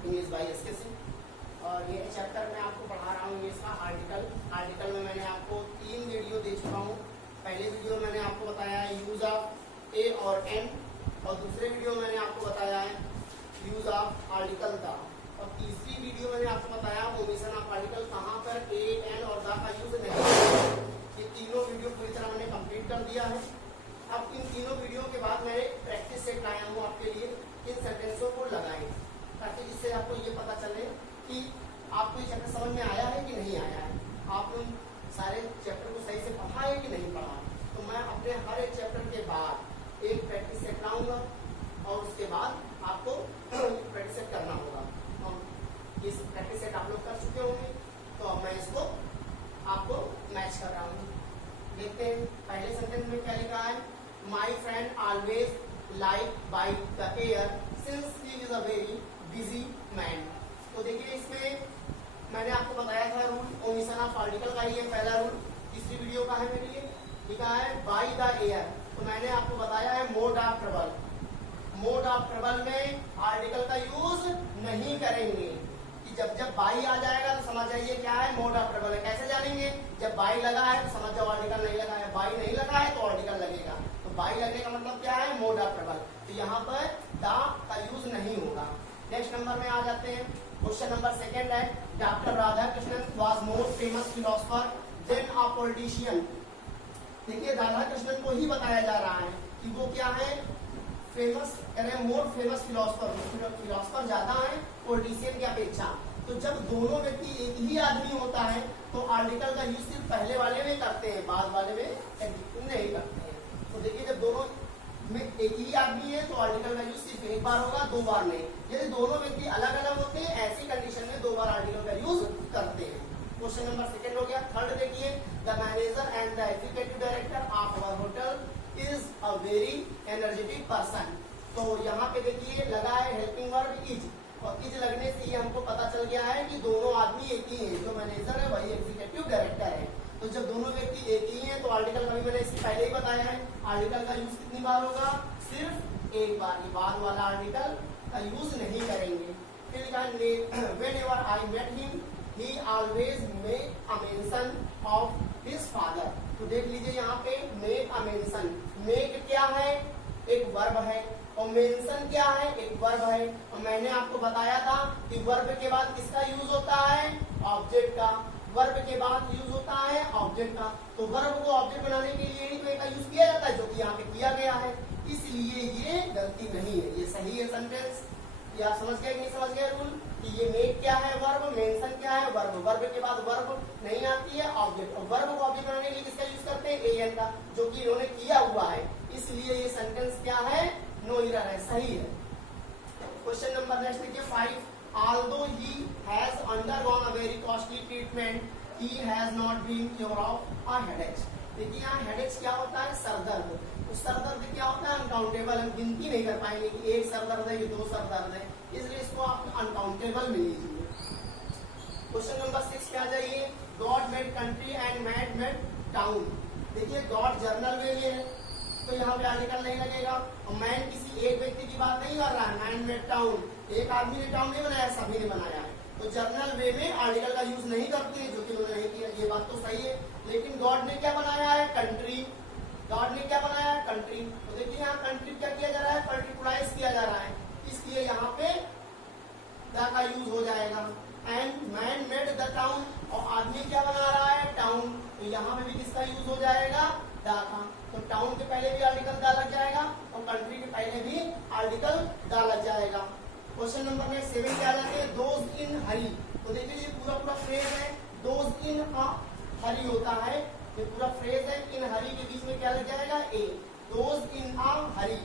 English by SK Singh. और ये chapter मैं आपको पढ़ा रहा हूँ इंग्लिश का आर्टिकल में मैंने आपको 3 वीडियो दे चुका हूँ। पहले वीडियो में मैंने आपको बताया है यूज ऑफ ए और एन, और दूसरे वीडियो में मैंने आपको बताया है यूज ऑफ आर्टिकल द, और तीसरी वीडियो मैंने आपको बताया ओमिशन ऑफ आर्टिकल, कहाँ पर ए एन और द का यूज नहीं। ये तीनों वीडियो पूरी तरह मैंने कंप्लीट कर दिया है। अब इन तीनों वीडियो के बाद मैं प्रैक्टिस सेट लाया हूँ आपके लिए, इन सेंटेंसों को लगाएं ताकि जिससे आपको ये पता चले कि आपको ये चैप्टर समझ में आया है कि नहीं आया है, आपने सारे चैप्टर को सही से पढ़ा है कि नहीं पढ़ा। तो मैं अपने हर एक चैप्टर के बाद एक प्रैक्टिस सेट लाऊंगा और उसके बाद आपको प्रैक्टिस सेट करना होगा। और इस प्रैक्टिस सेट आप लोग कर चुके होंगे, तो अब मैं इसको आपको मैच कर रहा हूँ। देखते हैं पहले सेंटेंस में क्या लिखा है। My friend always like by the air since he is a very busy man. तो देखिए इसमें मैंने आपको बताया था रूल ओमिशन ऑफ आर्टिकल का, ही है पहला रूल। तीसरी वीडियो का है मेरे लिए, लिखा है बाई द एयर। तो मैंने आपको बताया है mode of travel. Mode of travel में आर्टिकल का यूज नहीं करेंगे, कि जब बाई आ जाएगा तो समझ जाइए क्या है, मोड ऑफ ट्रेवल है। कैसे जानेंगे, जब बाई लगा है तो समझ जाओ आर्टिकल नहीं लगा है, बाई नहीं लगा है तो आर्टिकल लगेगा। तो बाई लगने का मतलब क्या है, मोड ऑफ ट्रेवल। तो यहाँ पर द का यूज नहीं होगा। नेक्स्ट नंबर में आ जाते हैं। क्वेश्चन नंबर 2 है, doctor Radhakrishnan was more famous philosopher than a politician. देखिए राधाकृष्णन को ही बताया जा रहा है कि वो क्या है, फेमस, मोर फेमस फिलोसफर ज्यादा है पॉलिटिशियन की अपेक्षा। तो जब दोनों व्यक्ति एक ही आदमी होता है तो आर्टिकल का यूज सिर्फ पहले वाले में करते हैं, बाद वाले में नहीं करते हैं। तो देखिए जब दोनों में एक ही आदमी है तो आर्टिकल का यूज सिर्फ एक बार होगा, 2 बार नहीं। यदि दोनों व्यक्ति अलग अलग होते हैं, ऐसी कंडीशन में 2 बार आर्टिकल का यूज करते हैं। क्वेश्चन नंबर 2 हो गया। थर्ड देखिए, the manager and the executive director of our hotel is a very energetic person. तो यहाँ पे देखिए लगा है हेल्पिंग वर्ब इज, और इज लगने से ये हमको पता चल गया है कि दोनों आदमी एक ही है, जो मैनेजर है वही एग्जीक्यूटिव डायरेक्टर है। तो जब दोनों व्यक्ति एक ही हैं तो आर्टिकल का भी मैंने इससे पहले ही बताया है, आर्टिकल का यूज कितनी बार होगा, सिर्फ एक बार। ये बाद वाला आर्टिकल का यूज नहीं करेंगे। फिर लिखा है whenever I met him he always make a mention of his father. तो देख लीजिए यहाँ पे मेक अ मेंशन, मेक क्या है, एक वर्ब है, और मेंशन क्या है, एक वर्ब है। और मैंने आपको बताया था कि वर्ब के बाद किसका यूज होता है, ऑब्जेक्ट का। वर्ब के बाद यूज होता है ऑब्जेक्ट का। तो वर्ब को ऑब्जेक्ट बनाने के लिए ही तो एक का यूज किया जाता है, जो कि यहाँ पे किया गया है। इसलिए ये गलती नहीं है, ये सही है सेंटेंस। या समझ गए कि नहीं समझ गए रूल, कि ये मेक क्या है वर्ब, मेंशन क्या है वर्ब। वर्ब के बाद वर्ब नहीं आती है, ऑब्जेक्ट। और वर्ब को ऑब्जेक्ट बनाने के लिए किसका यूज करते हैं, एन का, जो कि इन्होंने किया हुआ है। इसलिए ये सेंटेंस क्या है, नो एरर है, सही है। क्वेश्चन नंबर नेक्स्ट देखिए 5, although he has undergone a very costly treatment, he has not been cured of a headache। देखिए यहाँ हेडेक्स क्या होता है, सरदर्द। तो सरदर्द क्या होता है, अनकाउंटेबल। हम गिनती नहीं कर पाएंगे कि एक सरदर्द है, 2 सरदर्द है, इसलिए इसको आप अनकाउंटेबल में लीजिए। क्वेश्चन नंबर 6 पे आ जाइए। God made country and man made town. देखिए गॉड जर्नल वे में है तो यहाँ पे आर्टिकल नहीं लगेगा, और मैन किसी एक व्यक्ति की बात नहीं कर रहा है। मैन मेड टाउन, एक आदमी ने टाउन नहीं बनाया, सभी ने बनाया है। तो जर्नल वे में आर्टिकल का यूज नहीं करते हैं, जो कि उन्होंने नहीं किया। ये बात तो सही है, लेकिन गॉड ने क्या बनाया है, कंट्री। गॉड ने क्या बनाया है, कंट्री। तो देखिए यहाँ कंट्री क्या किया जा रहा है, पर्टिकुलराइज किया जा रहा है, इसलिए यहाँ पे द का यूज हो जाएगा। And man made the town, और आदमी क्या बना रहा है, टाउन। तो यहाँ पे भी किसका यूज हो जाएगा, द का। तो टाउन के पहले भी आर्टिकल द लग जाएगा, और कंट्री के पहले भी आर्टिकल द लग जाएगा। क्वेश्चन नंबर में 7 क्या जाते हैं, दोज इन हरी। तो देखिए ये पूरा फ्रेज है, दोज इन हरी होता है, ये पूरा फ्रेज है। इन हरी के बीच में क्या लग जाएगा, ए, दोज इन हरी।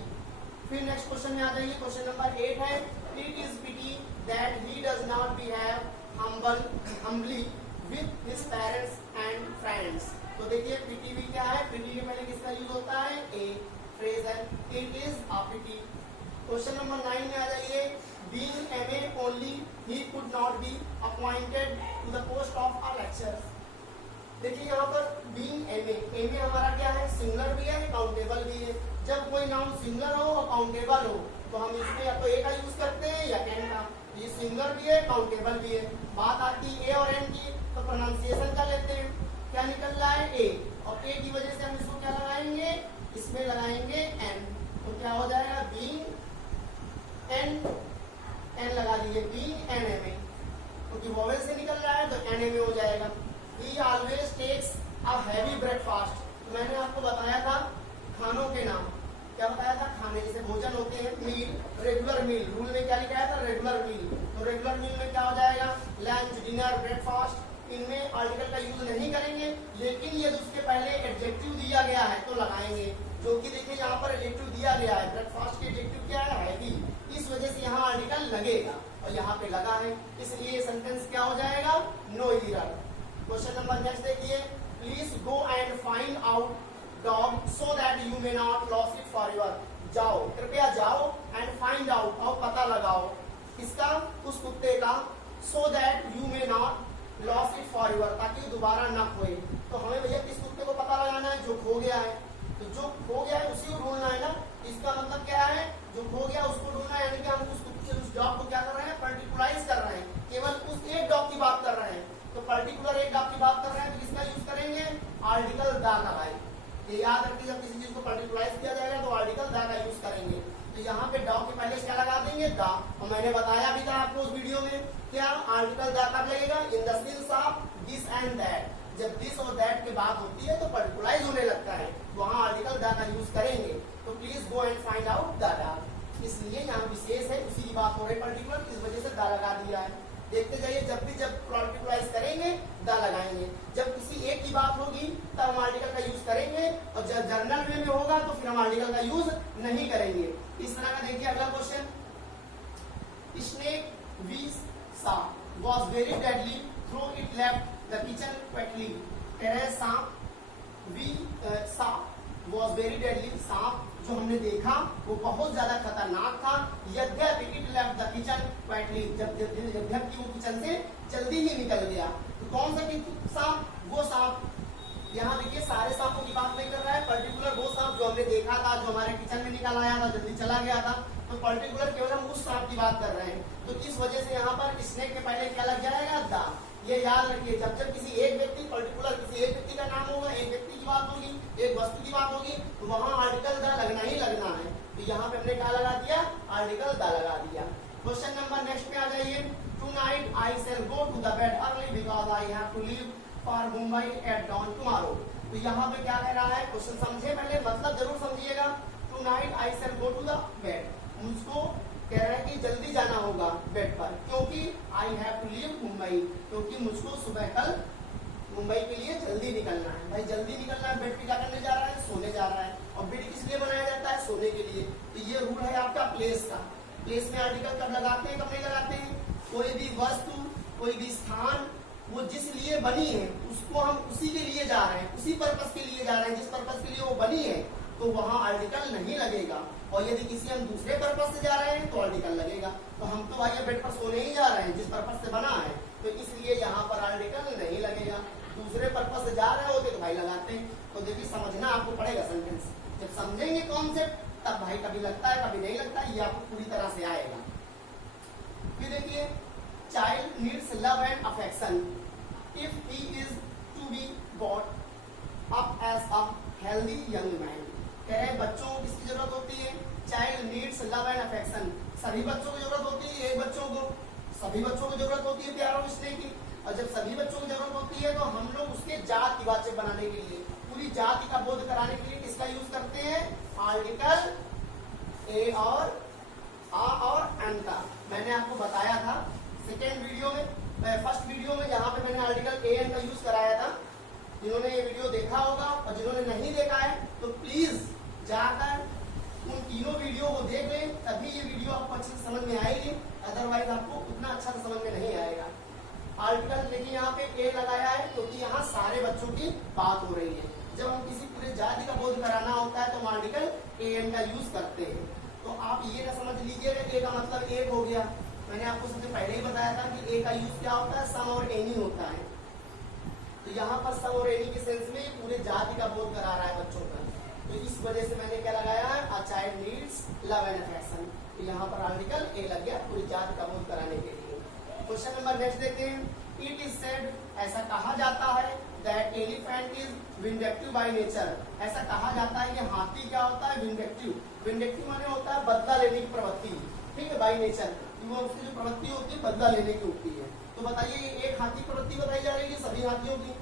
फिर नेक्स्ट क्वेश्चन में आ जाइए। क्वेश्चन नंबर 8 है, it is pity that he does not behave humbly with his parents and friends। तो देखिए पिटी भी क्या है, पिटी के पहले किसका यूज होता है, ए, फ्रेज है, it is a pity. Question number 9 में आ जाइए। Being MA only he could not be appointed to the post of a lecturer. देखिए यहाँ पर बीइंग एमए, एमए हमारा क्या है, सिंगुलर भी है, काउंटेबल भी है। जब कोई नाउन सिंगुलर हो और काउंटेबल हो तो हम इसमें या तो ए का यूज करते हैं या एन का। तो ये सिंगुलर भी है, काउंटेबल भी है। बात आती है ए और एन की, तो प्रोनाउंसिएशन कर लेते हैं। क्या निकल रहा है? ए, और ए की वजह से हम इसको क्या लगाएंगे? इसमें लगाएंगे एन, तो क्या हो जाएगा? बीइंग एन, एन लगा दीजिए, बीइंग एन एम ए, क्योंकि वोवेल से निकल रहा है तो एन एम ए हो जाएगा। He always takes a heavy breakfast, तो मैंने आपको बताया था खानों के नाम, क्या बताया था? खाने जैसे भोजन होते हैं, मील, रेगुलर मील, रूल में क्या लिखा था? रेगुलर मील। तो रेगुलर मील में क्या हो जाएगा? लंच, डिनर, ब्रेकफास्ट, इनमें आर्टिकल का यूज नहीं करेंगे, लेकिन यदि उसके पहले एडजेक्टिव दिया गया है तो लगाएंगे, जो कि देखिए यहाँ पर एडजेक्टिव दिया गया है, ब्रेकफास्ट के एडजेक्टिव क्या है? हैवी, इस वजह से यहाँ आर्टिकल लगेगा और यहाँ पे लगा है, इसलिए सेंटेंस क्या हो जाएगा? No error. Question number next देखिए, please go and find out dog so that you may not loss it forever. जाओ, कृपया जाओ, एंड फाइंड आउट, और पता लगाओ किसका? उस कुत्ते का, सो that you may not loss it forever, ताकि दोबारा न खोए। तो हमें भैया किस कुत्ते को पता लगाना है? जो खो गया है, तो जो खो गया है उसी को ढूंढना है ना। इसका मतलब क्या है? जो खो गया उसको ढूंढना है, यानी कि हम उस कुत्ते, उस डॉग को क्या कर रहे हैं? पर्टिकुलराइज कर रहे हैं, केवल उस एक डॉग की बात कर रहे हैं। तो पर्टिकुलर एक डॉग की बात कर रहे हैं, तो किसका यूज करेंगे? आर्टिकल द का भाई, ये याद रखिए, जब किसी चीज को पर्टिकुलराइज किया जाएगा तो आर्टिकल द का यूज करेंगे। तो यहाँ पे डॉग के पहले क्या लगा देंगे? द, और मैंने बताया भी था आपको उस वीडियो में, क्या आर्टिकल द कब लगेगा? In the sense of this and that, जब दिस और दैट की बात होती है तो पर्टिकुलराइज होने लगता है, वहां आर्टिकल द का यूज करेंगे। तो please go and find out the dog, इसलिए यहाँ विशेष है, उसी की बात हो रही पर्टिकुलर, इस वजह से द लगा दिया है। देखते जाइए, जब पर्टिकुलराइज करेंगे द लगाएंगे, जब किसी एक की बात होगी तब हम आर्टिकल का यूज करेंगे, और जब जर्नल वे में होगा तो फिर हम आर्टिकल का यूज नहीं करेंगे। इस तरह का देखिए अगला question, snake we saw was very deadly throw it left the kitchen quickly. कह रहे सांप we saw was very deadly, सांप जो हमने देखा वो बहुत ज्यादा खतरनाक था, यद्यपि it left the kitchen quickly, यद्यपि वो किचन से जल्दी ही निकल गया। तो कौन सा सांप? वो सांप, यहाँ देखिए सारे सांपों की बात नहीं कर रहा है, पर्टिकुलर वो सांप जो हमने देखा था, जो हमारे किचन में निकल आया था, जल्दी चला गया था, तो पर्टिकुलर केवल हम उस सांप की बात कर रहे हैं। तो इस वजह से यहाँ पर स्नेक के पहले क्या लग जाएगा? द। ये याद रखिए, जब जब किसी एक व्यक्ति, पर्टिकुलर किसी एक व्यक्ति का नाम होगा, एक व्यक्ति की बात होगी, एक वस्तु की बात होगी, तो वहां आर्टिकल द लगना ही लगना है। तो यहाँ पे हमने क्या लगा दिया? आर्टिकल द लगा दिया। क्वेश्चन नंबर नेक्स्ट में आ जाइए, tonight I shall go to the bed early because I have to leave for Mumbai at dawn tomorrow. तो यहाँ पे क्या कह रहा है? क्वेश्चन समझे पहले, मतलब जरूर समझिएगा। Tonight I shall go to the bed, मुझको कह रहा है कि जल्दी जाना होगा बेड पर, क्योंकि I have to leave Mumbai, क्योंकि मुझको सुबह कल मुंबई के लिए जल्दी निकलना है। भाई जल्दी निकलना है, बेड पे क्या करने जा रहा है? सोने जा रहा है। और बेड किस लिए बनाया जाता है? सोने के लिए। तो ये रूल है आपका प्लेस का। प्लेस में आर्टिकल कब लगाते हैं, कब नहीं लगाते हैं? कोई भी वस्तु, कोई भी स्थान, वो जिस लिए बनी है उसको हम उसी के लिए जा रहे हैं, उसी पर्पस के लिए जा रहे हैं जिस पर्पस के लिए वो बनी है, तो वहां आर्टिकल नहीं लगेगा। और यदि किसी हम दूसरे पर्पस से जा रहे हैं तो आर्टिकल लगेगा। तो हम तो भाई बेड पर सोने ही जा रहे हैं जिस पर्पस से बना है, तो इसलिए यहाँ पर आर्टिकल नहीं लगेगा। दूसरे पर्पस से जा रहे होते तो भाई लगाते हैं। तो देखिए समझना आपको पड़ेगा सेंटेंस, जब समझेंगे कॉन्सेप्ट तब भाई कभी लगता है कभी नहीं लगता, ये आपको पूरी तरह से आएगा। फिर देखिए, child needs love and affection if he is to be bought up as a healthy young man. कह रहे बच्चों को किसकी जरूरत होती है? Child needs love and affection, सभी बच्चों को जरूरत होती है, एक बच्चों को, सभी बच्चों को जरूरत होती है प्यार और स्नेह की। और जब सभी बच्चों को जरूरत होती है तो हम लोग उसके जात की वाचक बनाने के लिए, पूरी जाति का बोध कराने के लिए किसका यूज करते हैं? आर्टिकल ए और आ और एन का। मैंने आपको बताया था सेकेंड वीडियो में, फर्स्ट वीडियो में, जहां पे मैंने आर्टिकल ए एन का यूज कराया था। जिन्होंने ये वीडियो देखा होगा और जिन्होंने नहीं देखा है तो प्लीज जाकर उन तीनों वीडियो को देख लें, तभी ये वीडियो आपको अच्छे से समझ में आएगी, अदरवाइज आपको उतना अच्छा से समझ में नहीं आएगा। आर्टिकल देखिए यहाँ पे ए लगाया है क्योंकि यहाँ सारे बच्चों की बात हो रही है। जब हम किसी पूरे जाति का बोध कराना होता है तो हम आर्टिकल ए एन का यूज करते हैं। तो आप ये ना समझ लीजिएगा ए का मतलब एक हो गया। मैंने आपको सबसे पहले ही बताया था कि ए का यूज क्या होता है? सम और एनी होता है। तो यहाँ पर सम और एनी के सेंस में पूरे जाति का बोध करा रहा है बच्चों का, तो इस वजह से मैंने क्या लगाया है? A child needs love and affection. तो यहाँ पर आर्टिकल ए लग गया पूरी जाति का बोध कराने के क्वेश्चन नंबर नेक्स्ट देखते हैं। इट इज सेड, ऐसा कहा जाता है, that elephant is vindictive by nature, ऐसा कहा जाता है कि हाथी क्या होता है, विंडेक्टिव। विंडेक्टिव माने होता है बदला लेने की प्रवृत्ति, ठीक है, बाय नेचर, वो उसकी जो प्रवृत्ति होती है बदला लेने की होती है। तो बताइए एक हाथी की प्रवृत्ति बताई जा रही है, सभी हाथियों की,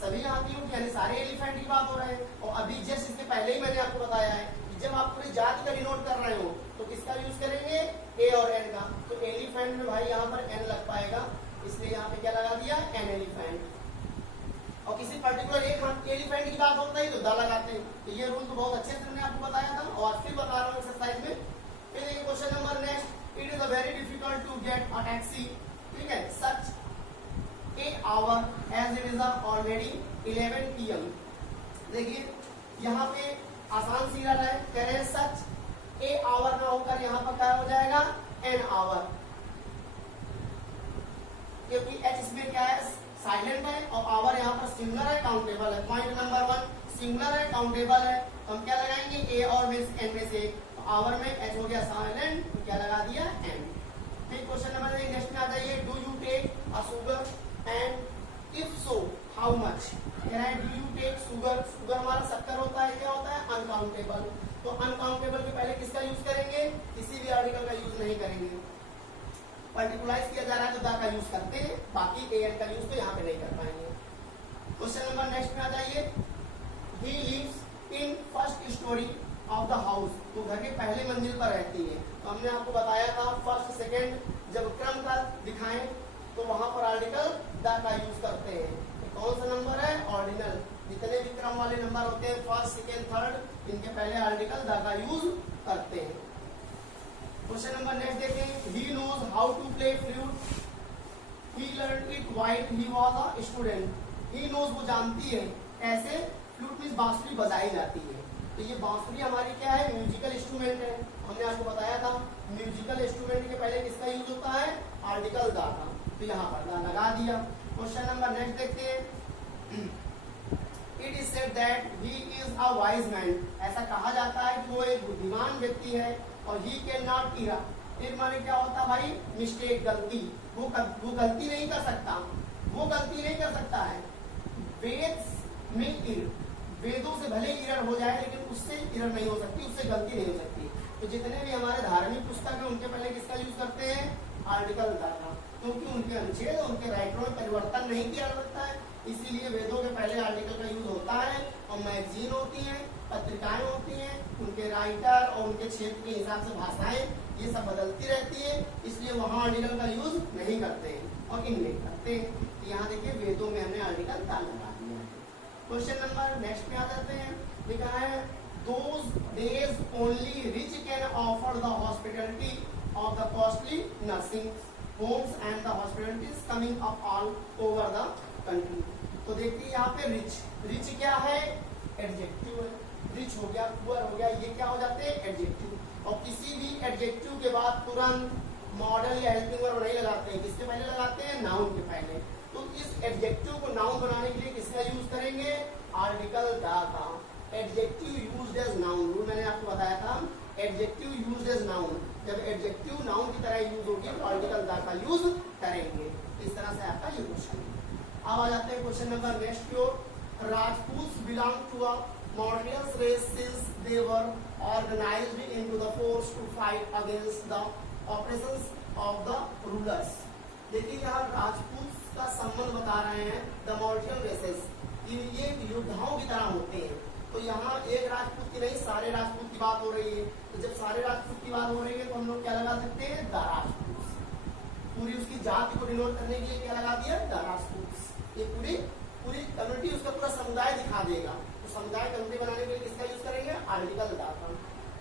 सभी हाथियों की यानी सारे एलिफेंट की बात हो रहा है। और अभी जस्ट इसके पहले ही मैंने आपको बताया है कि जब आप पूरी जाति का डिनोट कर रहे हो तो किसका यूज करेंगे, ए और एन का। तो एलिफेंट में भाई यहाँ पर एन लग पाएगा, इसलिए यहाँ पे क्या लगा दिया, एन एलिफेंट। और किसी पर्टिकुलर एक एलिफेंट की बात होता है तो द लगाते हैं। तो ये रूल तो बहुत अच्छे से मैंने आपको बताया था और आज फिर बता रहा हूँ एक्सरसाइज में। फिर देखिए question number next, it is a very difficult to get a taxi, ठीक है, such a hour as it is already 11 PM। देखिए यहाँ पे आसान सी रहा है, कह रहे हैं सच ए आवर ना होकर यहाँ पर क्या हो जाएगा, एन आवर, क्योंकि एच इसमें क्या है, साइलेंट है, और आवर यहाँ पर सिंगुलर है, काउंटेबल है। पॉइंट नंबर 1 सिंगुलर है, काउंटेबल है, तो हम क्या लगाएंगे, ए और में एन में से। तो आवर में एच हो गया साइलेंट, तो क्या लगा दिया, एन। फिर क्वेश्चन नंबर नेक्स्ट में आ जाइए, do you take a sugar and if so how much. कह रहा है do you take sugar, sugar हमारा शक्कर होता है, क्या होता है, अनकाउंटेबल। तो अनकाउंटेबल के पहले किसका यूज करेंगे, किसी भी आर्टिकल का यूज नहीं करेंगे। पर्टिकुलराइज किया जा रहा है तो द का यूज करते हैं, बाकी ए एन का यूज तो यहाँ पे नहीं कर पाएंगे। क्वेश्चन नंबर नेक्स्ट में आ जाइए, he lives in first storey of the house, तो घर के पहले मंजिल पर रहती है। तो हमने आपको बताया था फर्स्ट सेकंड जब क्रम का दिखाएं तो वहां पर आर्टिकल द का यूज करते हैं। तो कौन सा नंबर है, ऑर्डिनल। जितने भी क्रम वाले नंबर होते हैं फर्स्ट सेकेंड थर्ड, इनके पहले आर्टिकल द का यूज करते हैं। क्वेश्चन नंबर नेक्स्ट देखें, he knows how to play flute, he learned it while he was a student। he knows वो जानती है कैसे, फ्लूट मींस बांसुरी बजाई जाती है। तो ये बांसुरी हमारी क्या है, म्यूजिकल इंस्ट्रूमेंट है। हमने आपको बताया था म्यूजिकल इंस्ट्रूमेंट के पहले किसका यूज होता है, आर्टिकल द का, तो यहाँ पर द लगा दिया। क्वेश्चन नंबर नेक्स्ट देखते हैं, it is said that he is a wise man, ऐसा कहा जाता है कि वो एक बुद्धिमान व्यक्ति है। और ही कैन नॉट इरा, फिर माने क्या होता है भाई, मिस्टेक, गलती, वो गलती नहीं कर सकता, वो गलती नहीं कर सकता है। वेद में इर, वेदों से भले इरर हो जाए लेकिन उससे इरर नहीं हो सकती, उससे गलती नहीं हो सकती। तो जितने भी हमारे धार्मिक पुस्तक है उनके पहले किसका यूज करते हैं, आर्टिकल द का, क्योंकि उनके अनुच्छेद उनके राइटरों में परिवर्तन नहीं किया जा सकता है, इसीलिए वेदों के पहले आर्टिकल का यूज होता है। और मैगजीन होती है, पत्रिकाएं होती हैं, उनके राइटर और उनके क्षेत्र के हिसाब से भाषाएं ये सब बदलती रहती है, इसलिए वहां आर्टिकल का यूज नहीं करते हैं और इनमें करते हैं। यहाँ देखिए वेदों में हमने आर्टिकल द लगा दिया है। क्वेश्चन नंबर नेक्स्ट में आ जाते हैं, लिखा है those days only rich can offer the hospitality of the costly nursing homes and the hospitalities coming up all over the country। तो देखिए यहाँ पे रिच, रिच क्या है, एडजेक्टिव है, रिच हो गया, पुअर हो गया, ये क्या हो जाते हैं, एडजेक्टिव। और किसी भी एडजेक्टिव के बाद तुरंत मॉडल या हेल्पिंग वर्ब नहीं लगाते हैं, किसके पहले लगाते हैं, नाउन के पहले। तो इस एडजेक्टिव को नाउन बनाने के लिए किसका यूज करेंगे, आर्टिकल द का। Adjective used as noun, rule मैंने आपको बताया था, एडजेक्टिव यूज्ड एज नाउन, जब एडजेक्टिव नाउन की तरह यूज होगी तो आर्टिकल द का यूज करेंगे। इस तरह से आपका ये क्वेश्चन है। अब आ जाते हैं क्वेश्चन नंबर नेक्स्ट की ओर। Rajput belong to a modern race since they were organised into the force to fight against the operations of the rulers. देखिए यहाँ राजपूत का संबंध बता रहे हैं, द मॉडर्न रेसेस, ये योद्धाओं की तरह होते हैं। तो यहाँ एक राजपूत की नहीं, सारे राजपूत की बात हो रही है। तो जब सारे राजपूत की बात हो रही है तो हम लोग क्या लगा सकते हैं, द राजपूत। पूरी उसकी जाति को डिनोट करने के लिए क्या लगा दिया, द राजपूत। ये पूरी कम्युनिटी, उसका पूरा समुदाय दिखा देगा। तो समुदाय कम्युनिटी बनाने के लिए किसका यूज करेंगे, आर्टिकल द का।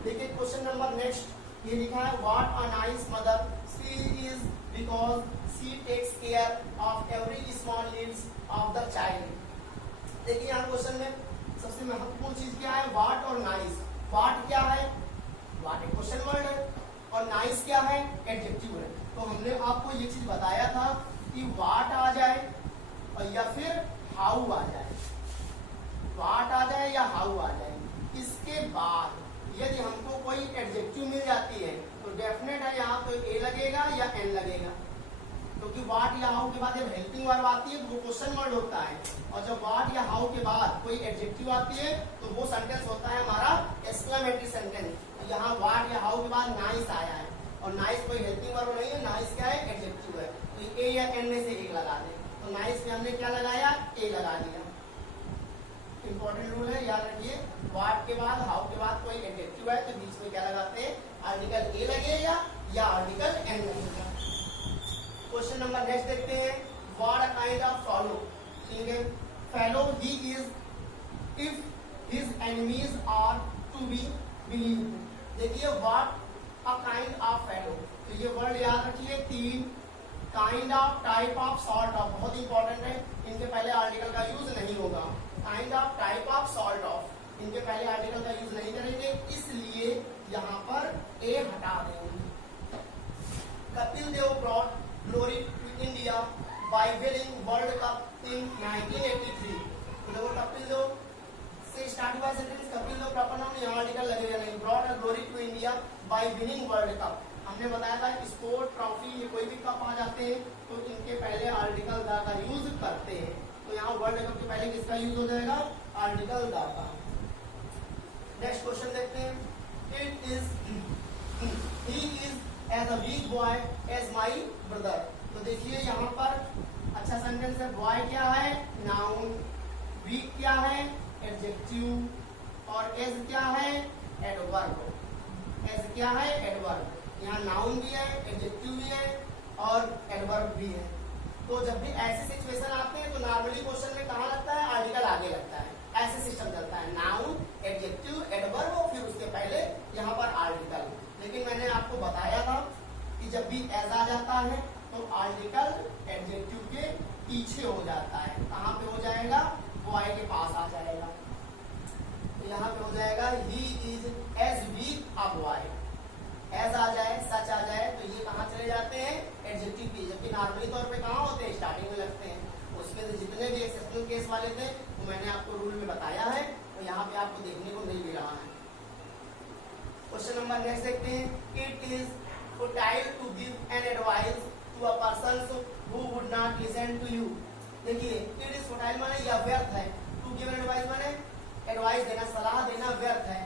देखिए क्वेश्चन नंबर नेक्स्ट, ये लिखा है what a nice mother she is because she takes care of every small needs of the child. देखिए यहाँ क्वेश्चन में सबसे महत्वपूर्ण चीज क्या है, व्हाट और नाइस। व्हाट क्या है, व्हाट एक क्वेश्चन वर्ड है, और नाइस क्या है, एडजेक्टिव है। तो हमने आपको ये चीज बताया था कि व्हाट आ जाए और या फिर हाउ आ जाए, व्हाट आ जाए या हाउ आ जाए। इसके बाद यदि हमको कोई एडजेक्टिव मिल जाती है तो डेफिनेट है यहाँ तो ए लगेगा या एन लगेगा। तो क्योंकि व्हाट या हाउ के बाद जब हेल्पिंग वर्ब आती है तो वो क्वेश्चन वर्ड होता है, और जब व्हाट या हाउ के बाद कोई एडजेक्टिव आती है तो वो सेंटेंस होता है हमारा एक्सक्लेमेटरी सेंटेंस। यहाँ व्हाट या हाउ के बाद नाइस आया है, और नाइस कोई हेल्पिंग वर्ब नहीं है, नाइस क्या है, एडजेक्टिव है, तो ए या एन में से एक लगा दे। तो नाइस में हमने क्या लगाया, ए लगा दिया। इंपॉर्टेंट रूल है, याद रखिए, व्हाट के बाद हाउ के बाद कोई एडजेक्टिव है तो बीच में क्या लगाते हैं, आर्टिकल ए लगेगा या आर्टिकल एन लगेगा। क्वेश्चन नंबर नेक्स्ट देखते हैं, व्हाट काइंड ऑफ फॉलो, ठीक है, fellow he is if his enemies are to be believed. देखिए what a kind of fellow, तो ये वर्ड याद रखिए, तीन, kind of, type of, sort of, बहुत इंपॉर्टेंट है, इनके पहले आर्टिकल का यूज नहीं होगा। Kind of, type of, sort of, इनके पहले आर्टिकल का यूज नहीं करेंगे, इसलिए यहाँ पर ए हटा देंगे। Kapil Dev brought glory to India by winning world Cup in 1983। तो देखो कपिल देव से स्टार्ट हुआ सेंटेंस, कपिल देव प्रॉपर नाम, यहाँ आर्टिकल लगेगा नहीं, brought a glory to India by winning world cup. हमने बताया था स्पोर्ट, ट्रॉफी, ये कोई भी कप आ जाते हैं तो इनके पहले आर्टिकल द का यूज करते हैं, तो यहाँ वर्ल्ड कप के पहले किसका यूज हो जाएगा, आर्टिकल द का। नेक्स्ट क्वेश्चन देखते हैं, it is he is as a weak boy as my brother. तो देखिए यहाँ पर अच्छा सेंटेंस है, बॉय क्या है, नाउन, वीक क्या है, एडजेक्टिव, और एज क्या है, एडवर्ब। एज क्या है, एडवर्ब, यहाँ नाउन भी है, एडजेक्टिव भी है और एडवर्ब भी है। तो जब भी ऐसे सिचुएशन आते हैं तो नॉर्मली क्वेश्चन में कहाँ लगता है, आर्टिकल आगे लगता है, ऐसे सिस्टम चलता है, नाउन, एडजेक्टिव, एडवर्ब और फिर उसके पहले यहाँ पर आर्टिकल। लेकिन मैंने आपको बताया था कि जब भी एज आ जाता है तो आर्टिकल एडजेक्टिव के पीछे हो जाता है, कहाँ पे हो जाएगा, बॉय के पास आ जाएगा, तो यहाँ पे हो जाएगा he is as weak a boy. As आ जाए, सच आ जाए तो ये कहाँ चले जाते हैं, एडजेक्टिव पे, जबकि नॉर्मली तौर पे कहाँ होते हैं, स्टार्टिंग में लगते हैं। उसमें से जितने भी एक्सेप्शनल केस वाले थे वो मैंने आपको रूल में बताया है, तो यहाँ पे आपको देखने को नहीं मिल रहा है। क्वेश्चन नंबर नेक्स्ट देखते हैं, it is futile to give an advice to a person who would not listen to you. देखिए इट इज फुटाइल माने यह व्यर्थ है, टू गिव एन एडवाइस माने एडवाइस देना, सलाह देना व्यर्थ है।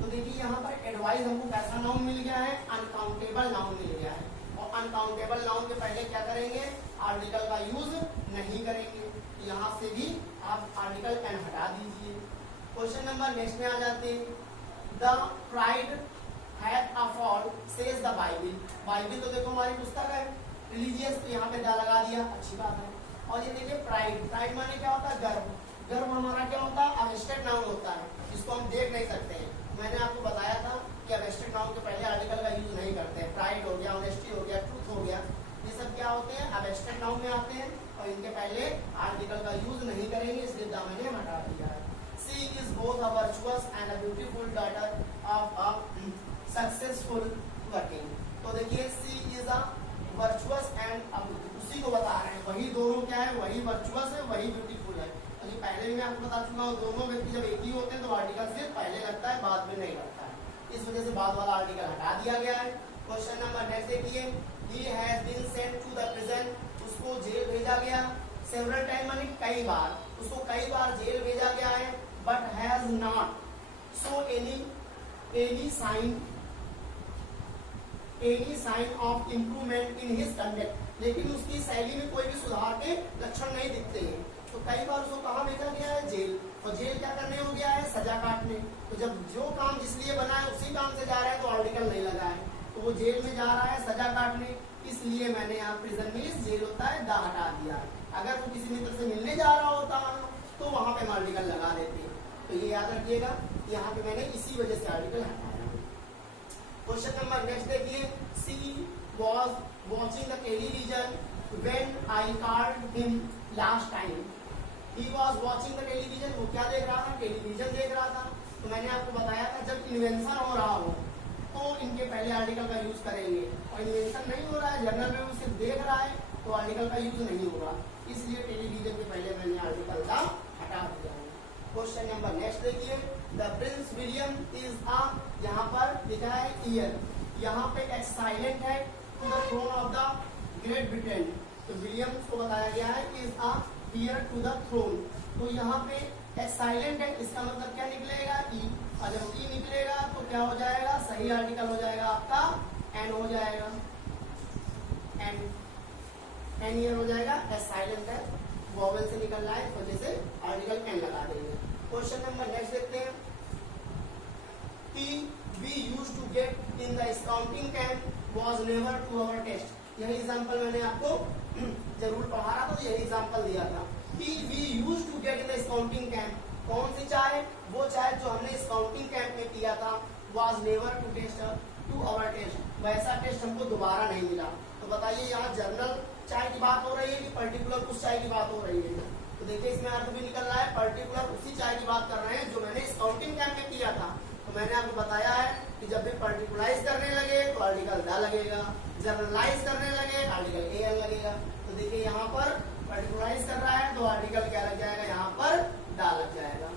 तो देखिए यहाँ पर एडवाइस हमको कैसा नाउन मिल गया है, अनकाउंटेबल नाउन मिल गया है, और अनकाउंटेबल नाउन के पहले क्या करेंगे, आर्टिकल का यूज नहीं करेंगे, यहाँ से भी आप आर्टिकल एन हटा दीजिए। क्वेश्चन नंबर नेक्स्ट में आ जाते हैं, the pride hath a fall says the Bible. Bible तो देखो हमारी पुस्तक है रिलीजियस, तो यहाँ पे द लगा दिया, अच्छी बात है। और ये देखिए प्राइड, प्राइड माने क्या होता है, गर्व। गर्व हमारा क्या होता है, अबस्ट्रैक्ट नाउन होता है, जिसको हम देख नहीं सकते हैं। मैंने आपको बताया था कि अबस्ट्रैक्ट नाउन के पहले आर्टिकल का यूज नहीं करते हैं। प्राइड हो गया, ऑनेस्टी हो गया, ट्रूथ हो गया, ये सब क्या होते हैं, अबस्ट्रैक्ट नाउन में आते हैं, और इनके पहले आर्टिकल का यूज नहीं करेंगे, इसलिए द मैंने हटा दिया है। She is both a virtuous and a beautiful daughter of a successful working. तो देखिए she is a virtuous and उसी को बता रहे हैं, वही दोनों क्या है, वही वर्चुअस है, वही ब्यूटीफुल है। तो पहले भी मैं आपको बता चुका हूँ, दोनों व्यक्ति जब एक ही होते हैं तो आर्टिकल सिर्फ पहले लगता है, बाद में नहीं लगता है, इस वजह से बाद वाला आर्टिकल हटा दिया गया है। क्वेश्चन नंबर नेक्स्ट देखिए, he has been sent to the prison, उसको जेल भेजा गया, सेवरल टाइम माने कई बार, उसको कई बार जेल भेजा गया है, but has not show any sign of improvement in his conduct. लेकिन उसकी शैली में कोई भी सुधार के लक्षण नहीं दिखते हैं, तो कई बार उसको कहाँ भेजा गया है, जेल। और जेल क्या करने हो गया है, सजा काटने। तो जब जो काम जिसलिए बना है उसी काम से जा रहा है तो आर्टिकल नहीं लगा है, तो वो जेल में जा रहा है सजा काटने, इसलिए मैंने यहाँ प्रिजन में जेल होता है दा हटा दिया है। अगर वो किसी मित्र से मिलने जा रहा होता तो वहां पे आर्टिकल लगा देते, तो ये याद रखिएगा, यहाँ पे मैंने इसी वजह से आर्टिकल हटाया। क्वेश्चन नंबर नेक्स्ट देखिए, she was watching the television when I called him last time. He was watching the television, वो क्या देख रहा था, टेलीविजन देख रहा था। तो मैंने आपको बताया था जब इन्वेंशन हो रहा हो तो इनके पहले आर्टिकल का यूज करेंगे, और इन्वेंशन नहीं हो रहा है, जर्नल में वो सिर्फ देख रहा है, तो आर्टिकल का यूज नहीं होगा, इसलिए टेलीविजन के पहले मैंने आर्टिकल का हटा दिया है। क्वेश्चन नंबर नेक्स्ट देखिए, the prince William is a, यहाँ पर लिखा है ईयर, यहाँ पे एक्स साइलेंट है, to the throne of the great Britain. तो विलियम को बताया गया है is a heir to the throne. तो यहाँ पे साइलेंट है, इसका मतलब क्या निकलेगा ई, और जब ई निकलेगा तो क्या हो जाएगा, सही आर्टिकल हो जाएगा आपका एन हो जाएगा, एन ईयर हो जाएगा। एस साइलेंट है, वॉवेल से निकल रहा है, इस वजह से आर्टिकल एन लगा देंगे। क्वेश्चन नंबर नेक्स्ट देखते हैं। P we used to get in the scouting camp was never to our test। यही एग्जांपल मैंने आपको जरूर पढ़ा रहा था, तो यही एग्जांपल दिया था। P we used to get in the scouting camp, कौन सी चाय, वो चाय जो हमने स्काउटिंग कैंप में पिया था, was never to test to our test, वैसा टेस्ट हमको दोबारा नहीं मिला। तो बताइए यहाँ जनरल चाय की बात हो रही है कि पर्टिकुलर उस चाय की बात हो रही है? तो देखिए इसमें अर्थ भी निकल रहा है, पर्टिकुलर उसी चाय की बात कर रहे हैं जो मैंने स्काउटिंग कैंप में किया था। तो मैंने आपको बताया है कि जब भी पर्टिकुलराइज करने लगे तो आर्टिकल द लगेगा, जनरलाइज करने लगे आर्टिकल ए एन लगेगा। तो देखिए यहाँ पर पर्टिकुलराइज कर रहा है तो आर्टिकल क्या लग जाएगा, यहाँ पर द लग जाएगा।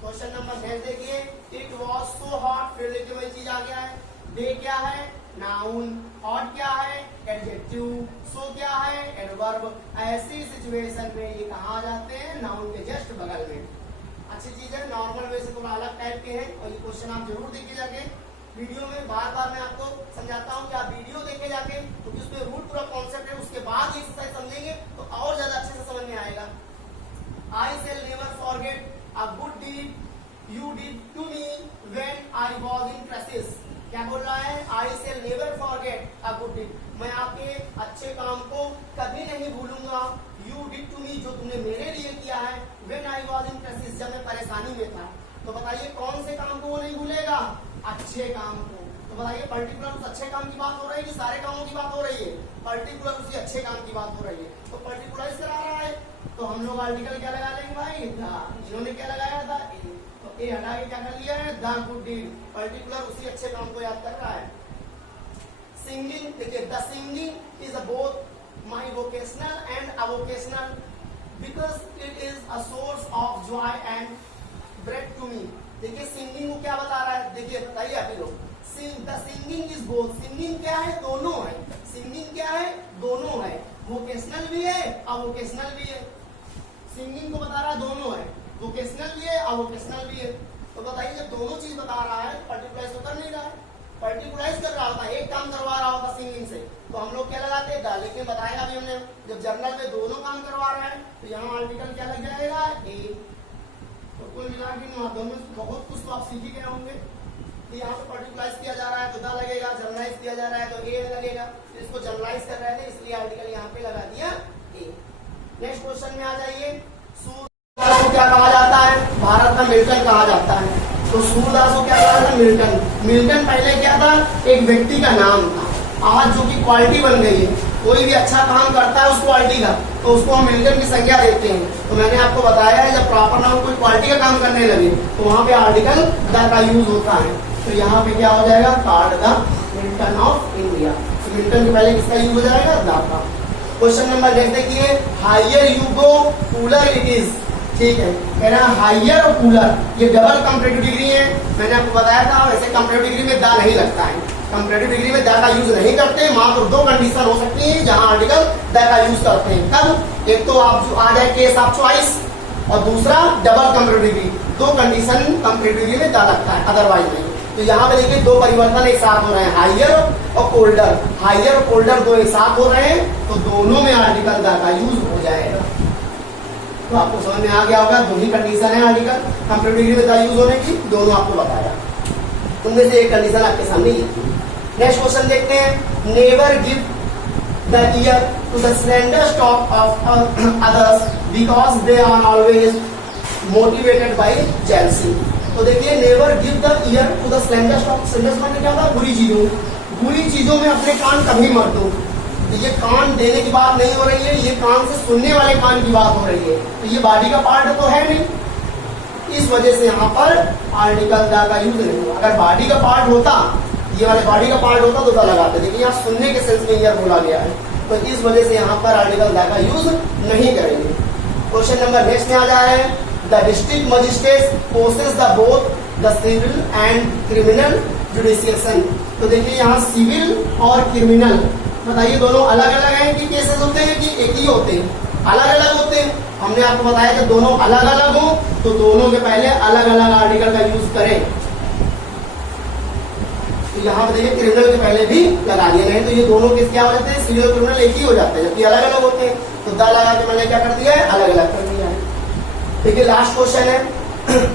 क्वेश्चन नंबर 10 देखिए, इट वॉज सो हॉट, फिर देखिए वही चीज आ गया है। दे क्या है, नाउन, हॉट क्या है, एडजेक्टिव, सो क्या है, एडवर्ब। ऐसी सिचुएशन में ये कहाँ आ जाते हैं, नाउन के जस्ट बगल में। अच्छी चीज है, नॉर्मल वे से थोड़ा अलग टाइप के हैं, और ये क्वेश्चन आप जरूर देखिए जाके। वीडियो में बार बार मैं आपको समझाता हूँ कि आप वीडियो देखे जाके, क्योंकि उसमें रूट पूरा कॉन्सेप्ट है, उसके बाद एक्सरसाइज समझेंगे तो और ज्यादा अच्छे से समझ में आएगा। I shall never forget a good deed you did to me when I was in crisis. क्या बोल रहा है, I shall never forget a good deed, मैं आपके अच्छे काम को कभी नहीं भूलूंगा। यू डिड टू मी, जो तुमने मेरे लिए किया है, when I was in crisis, जब मैं परेशानी में था। तो बताइए कौन से काम को वो नहीं भूलेगा, अच्छे काम को। तो बताइए पर्टिकुलर उस अच्छे काम की बात हो रही है कि सारे कामों की बात हो रही है, पर्टिकुलर उसी अच्छे काम की बात हो रही है। तो पर्टिकुलराइज करा रहा है, तो हम लोग आर्टिकल क्या लगा लेंगे भाई, द। इन्होंने क्या लगाया था, ए, तो ए हटा के क्या कर लिया है, द गुड डीड, पर्टिकुलर उसी अच्छे काम को याद कर रहा है। सिंगिंग, देखिए the singing is both my vocational and avocational because it is a source of joy and bread to me. देखिए सिंगिंग को क्या बता रहा है, देखिए बताइए आप ही लोग, the singing is both, singing क्या है, दोनों है। सिंगिंग क्या है, दोनों है, वोकेशनल भी है अवोकेशनल भी है। सिंगिंग को बता रहा है दोनों है, वोकेशनल भी है अवोकेशनल भी है। तो बताइए जब दोनों चीज बता रहा है, पर्टिकुलराइज तो कर नहीं रहा है, पर्टिकुलराइज कर रहा होता, एक काम करवा रहा होता सिंगिंग से, तो हम लोग क्या लगाते हैं, द। लेकिन बताएगा अभी हमने, जब जर्नल में दोनों काम करवा रहा है तो यहाँ आर्टिकल क्या लग जाएगा, ए। तो कुल मिला के माध्यम में बहुत कुछ तो आप सीख ही गए होंगे कि यहाँ पे पर्टिकुलराइज किया जा रहा है तो द लगेगा, जनरलाइज किया जा रहा है तो ए लगेगा। तो इसको जनरलाइज कर रहे थे इसलिए आर्टिकल यहाँ पे लगा दिया ए। नेक्स्ट क्वेश्चन में आ जाइए, सूरदास को क्या कहा जाता है, भारत में मिल्टन कहा जाता है। तो सूरदास को क्या कहा था, मिल्टन। मिल्टन पहले क्या था, एक व्यक्ति का नाम था, आज जो की क्वालिटी बन गई है। कोई भी अच्छा काम करता है उस क्वालिटी का, तो उसको हम मिल्टन की संज्ञा देते हैं। तो मैंने आपको बताया है जब प्रॉपर नाउन कोई क्वालिटी का काम करने लगे तो वहां पे आर्टिकल द का यूज होता है। तो यहाँ पे क्या हो जाएगा, card the Milton of India. तो मिल्टन के पहले किसका यूज हो जाएगा, द का। क्वेश्चन नंबर नेक्स्ट देखिए, higher you go cooler it is. ठीक है, कह रहा है हाइयर और कूलर ये डबल कंपैरेटिव डिग्री है। मैंने आपको बताया था वैसे कंपैरेटिव डिग्री में द नहीं लगता है, कंपैरेटिव डिग्री में द का यूज नहीं करते। मात्र दो कंडीशन हो सकती है जहां आर्टिकल द का यूज करते हैं। कब, एक तो आप जो आ जाए केस ऑफ चॉइस, और दूसरा डबल कंपैरेटिव डिग्री। दो कंडीशन कंपैरेटिव डिग्री में द लगता है, अदरवाइज नहीं। तो यहाँ पे देखिए दो परिवर्तन एक साथ हो रहे हैं, हाइयर और कोल्डर। हाइयर और कोल्डर दो एक साथ हो रहे हैं, तो दोनों में आर्टिकल द का यूज हो जाएगा। तो आपको समझ में आ गया होगा, दो ही कंडीशन है आर्टिकल कंपैरेटिव डिग्री में द यूज होने की, दोनों आपको बताया। उनमें से एक कंडीशन आपके सामने ये। नेक्स्ट क्वेश्चन देखते हैं, never give the ear to the slander stock of others because they are always motivated by jealousy. तो देखिए never give the ear to the slander stock, slander stock क्या होता है, बुरी चीजों में अपने कान कभी मत दो। ये कान देने की बात नहीं हो रही है, ये कान से सुनने वाले कान की बात हो रही है। तो ये बॉडी का पार्ट तो है नहीं, इस वजह से यहाँ पर आर्टिकल द का यूज नहीं हुआ। अगर बॉडी का पार्ट होता, ये वाले बॉडी का पार्ट होता तो द लगाते, लेकिन यहाँ सुनने के सेंस में ईयर बोला गया है, तो इस वजह से यहाँ पर आर्टिकल द का यूज नहीं करेंगे। क्वेश्चन नंबर नेक्स्ट में आ जा रहे हैं, the district magistrate possess the both the civil and criminal jurisdiction. तो देखिए यहाँ सिविल और क्रिमिनल, बताइए दोनों अलग अलग हैं कि केसेस होते हैं कि एक ही होते, अलग अलग होते हैं। हमने आपको बताया कि दोनों अलग अलग हो तो दोनों के पहले अलग अलग आर्टिकल का यूज करें। तो यहाँ पर देखिए क्रिमिनल के पहले भी लगा लिया, नहीं तो ये दोनों किस क्या हो जाते हैं, सिविल और क्रिमिनल एक ही हो जाते हैं, जबकि अलग अलग होते हैं। तो द लगा के मैंने क्या कर दिया है, अलग अलग कर दिया है। देखिए लास्ट क्वेश्चन है,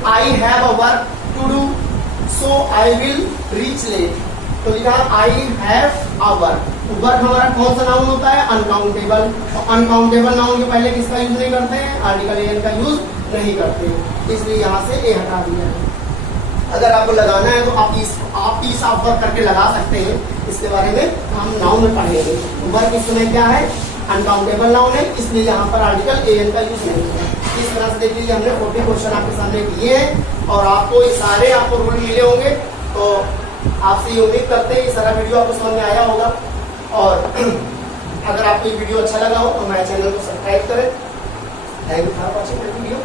I have a work to do so I will reach late. तो लिखा I have a work, work हमारा कौन सा नाउन होता है, अनकाउंटेबल। और अनकाउंटेबल नाउन के पहले किसका यूज नहीं करते हैं, आर्टिकल एन का यूज नहीं करते हैं, इसलिए यहाँ से ए हटा दिया है। अगर आपको लगाना है तो आप पीस ऑफ वर्क करके लगा सकते हैं, इसके बारे में हम नाउन में पढ़ेंगे। वर्क इस समय क्या है, अनकाउंटेबल नाउन है, इसलिए यहाँ पर आर्टिकल एन का यूज नहीं है। इस तरह से देख लीजिए हमने 40 क्वेश्चन आपके सामने किए हैं और आपको ये सारे आपको रूल मिले होंगे। तो आपसे ये उम्मीद करते हैं ये सारा वीडियो आपको समझ में आया होगा। और अगर आपको ये वीडियो अच्छा लगा हो तो हमारे चैनल को सब्सक्राइब करें। Thank you for watching my video.